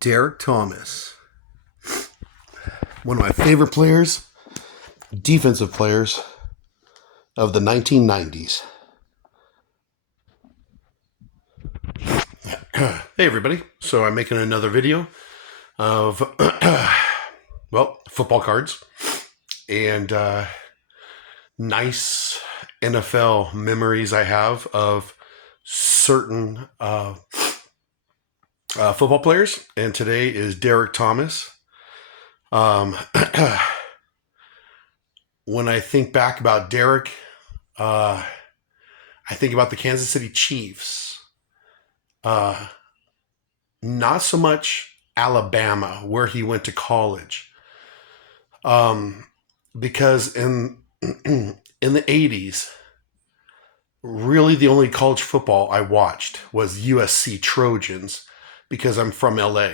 Derrick Thomas, one of my favorite players, defensive players of the 1990s. Hey everybody, so I'm making another video of, football cards and nice NFL memories I have of certain football players, and today is Derrick Thomas. When I think back about Derrick, I think about the Kansas City Chiefs. Not so much Alabama, where he went to college, because in in the 80s, really the only college football I watched was USC Trojans, because I'm from LA.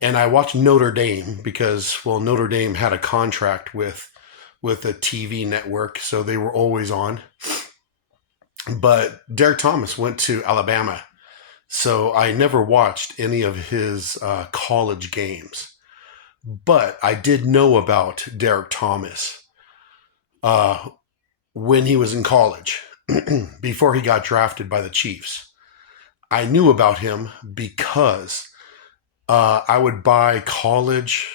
And I watched Notre Dame because, Notre Dame had a contract with a TV network, so they were always on. But Derrick Thomas went to Alabama, so I never watched any of his college games. But I did know about Derrick Thomas when he was in college, before he got drafted by the Chiefs. I knew about him because I would buy college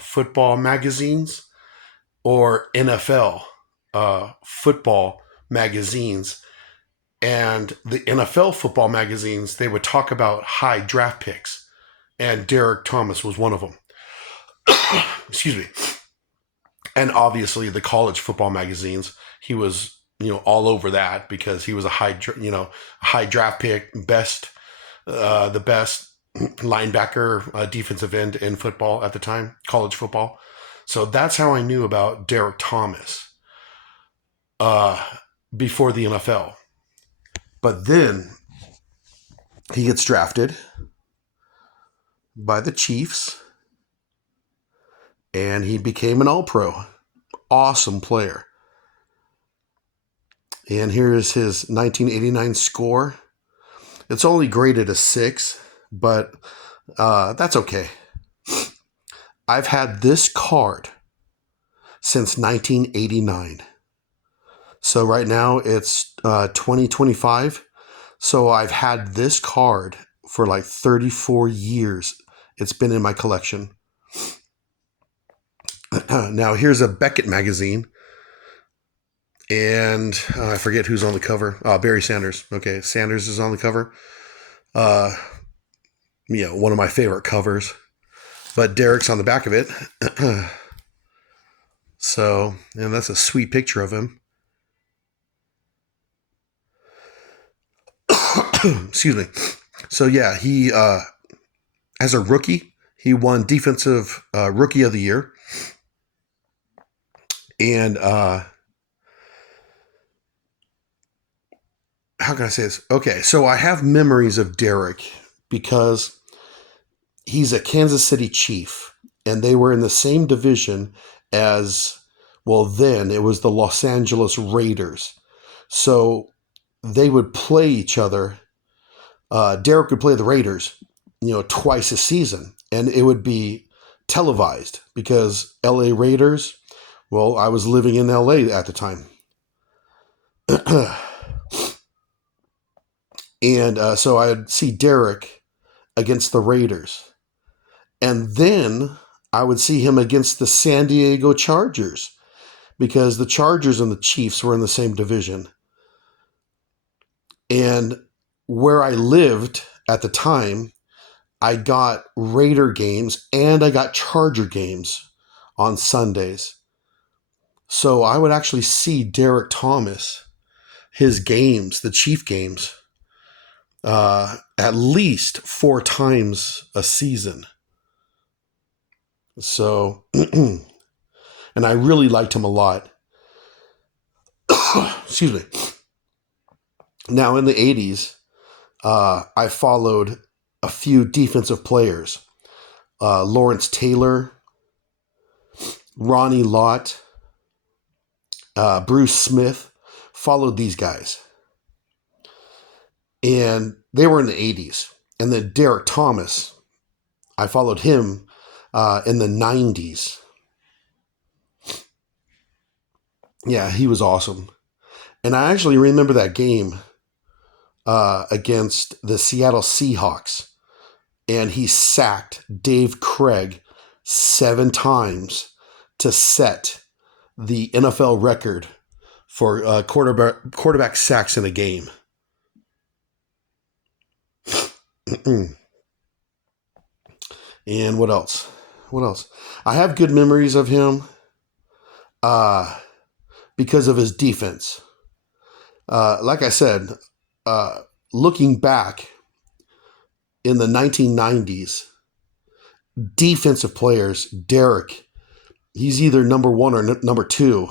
football magazines or NFL football magazines. And the NFL football magazines, they would talk about high draft picks. And Derrick Thomas was one of them. Excuse me. And obviously the college football magazines, he was, all over that, because he was a high draft pick, the best linebacker, defensive end in football at the time, college football. So that's how I knew about Derrick Thomas before the NFL. But then he gets drafted by the Chiefs, and he became an All-Pro. Awesome player. And here is his 1989 score. It's only graded a 6, but that's okay. I've had this card since 1989. So right now it's 2025. So I've had this card for like 34 years. It's been in my collection. Now here's a Beckett magazine. And I forget who's on the cover. Barry Sanders. Okay, Sanders is on the cover. One of my favorite covers. But Derrick's on the back of it. So, and that's a sweet picture of him. Excuse me. So yeah, he, as a rookie, he won Defensive Rookie of the Year. And, how can I say this? Okay, so I have memories of Derrick because he's a Kansas City Chief, and they were in the same division as, then it was the Los Angeles Raiders. So they would play each other. Derrick would play the Raiders, twice a season, and it would be televised because LA Raiders, I was living in LA at the time. And so I'd see Derrick against the Raiders. And then I would see him against the San Diego Chargers, because the Chargers and the Chiefs were in the same division. And where I lived at the time, I got Raider games and I got Charger games on Sundays. So I would actually see Derrick Thomas, his games, the Chief games, at least 4 times a season. So, and I really liked him a lot. Excuse me. Now in the 80s, I followed a few defensive players. Lawrence Taylor, Ronnie Lott, Bruce Smith, followed these guys. And they were in the 80s. And then Derrick Thomas I followed him in the 90s. Yeah, he was awesome. And I actually remember that game against the Seattle Seahawks. And he sacked Dave Craig 7 times to set the NFL record for quarterback sacks in a game. And what else? What else? I have good memories of him because of his defense. Like I said, looking back in the 1990s, defensive players, Derrick, he's either number 1 or number 2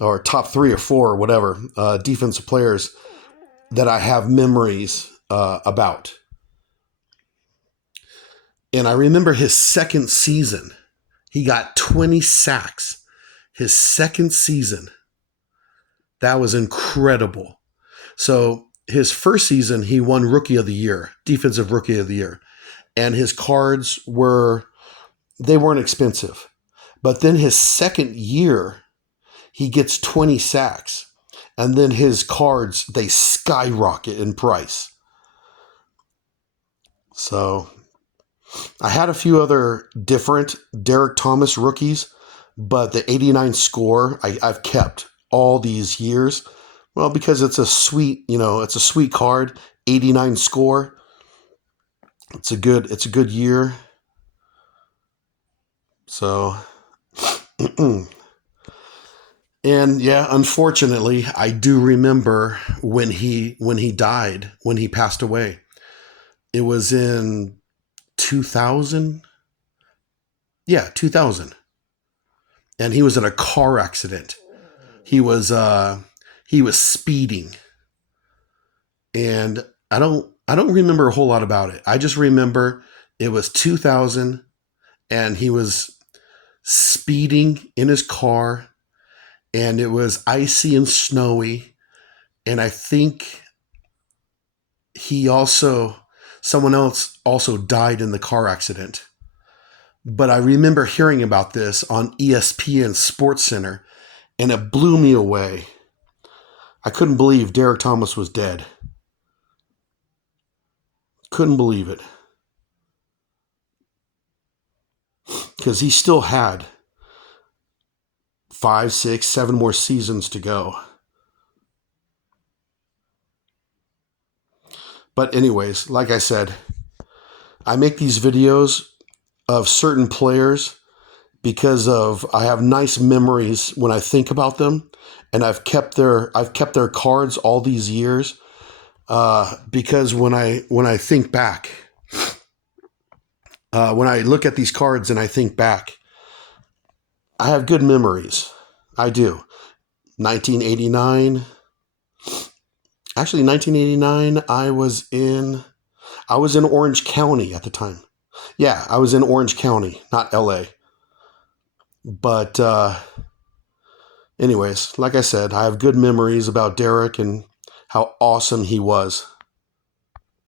or top 3 or 4 or whatever, defensive players that I have memories about. And I remember his second season, he got 20 sacks. His second season. That was incredible. So his first season, he won Rookie of the Year, Defensive Rookie of the Year. And his cards they weren't expensive. But then his second year, he gets 20 sacks. And then his cards, they skyrocket in price. So I had a few other different Derrick Thomas rookies, but the 89 score I've kept all these years. Well, because it's a sweet card, 89 score. It's a good year. So, and yeah, unfortunately, I do remember when he died, when he passed away. It was in 2000. Yeah, 2000. And he was in a car accident. He was speeding. And I don't remember a whole lot about it. I just remember it was 2000 and he was speeding in his car and it was icy and snowy. And I think someone else also died in the car accident. But I remember hearing about this on ESPN Sports Center, and it blew me away. I couldn't believe Derrick Thomas was dead. Couldn't believe it. Because he still had 5, 6, 7 more seasons to go. But anyways, like I said, I make these videos of certain players because I have nice memories when I think about them, and I've kept their cards all these years because when I think back, when I look at these cards and I think back, I have good memories. I do. 1989. Actually, 1989. I was in Orange County at the time. Yeah, I was in Orange County, not LA. But anyways, like I said, I have good memories about Derrick and how awesome he was.